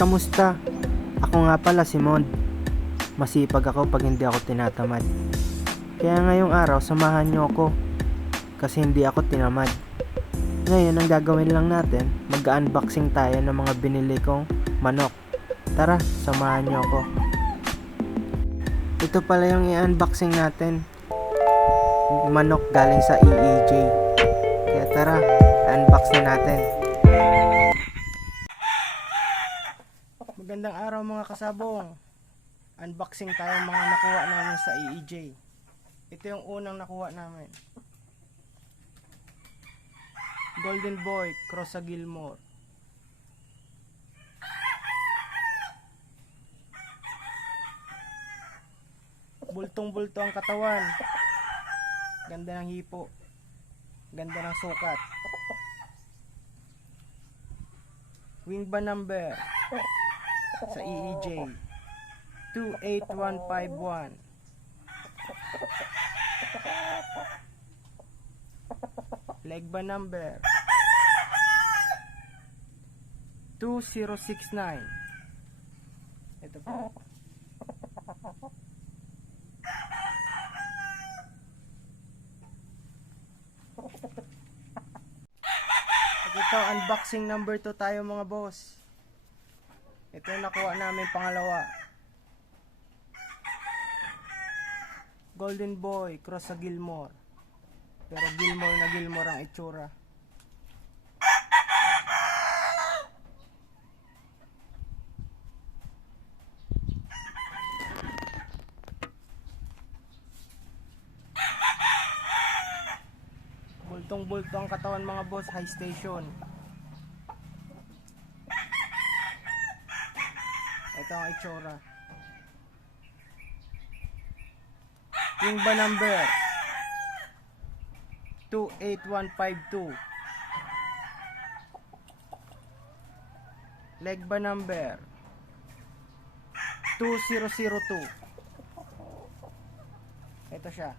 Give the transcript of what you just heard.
kamusta? Ako nga pala si Mond. Masipag ako pag hindi ako tinatamad. Kaya ngayong araw samahan niyo ako kasi hindi ako tinamad. Ngayon ang gagawin lang natin, mag-unboxing tayo ng mga binili kong manok. Tara, samahan niyo ako. Ito pala yung i-unboxing natin. Manok galing sa EEJ. Kaya tara, unbox na natin. Magandang araw mga kasabong. Unboxing tayo mga nakuha namin sa EEJ. Ito yung unang nakuha namin. Golden Boy, Cross sa Gilmore. Bultong-bulto ang katawan. Ganda ng hipo. Ganda ng sukat. Wing ba number sa EEJ 28151. Leg ba number 2069. Ito po. Ito, unboxing number 2 tayo mga boss. Ito yung nakuha namin pangalawa. Golden Boy, Cross sa Gilmore. Pero Gilmore na Gilmore ang itsura. Bultong-bulto ang katawan mga boss, high station. Ito ang itsura. Yung ba number 28152. Leg ba number 2002. Ito siya.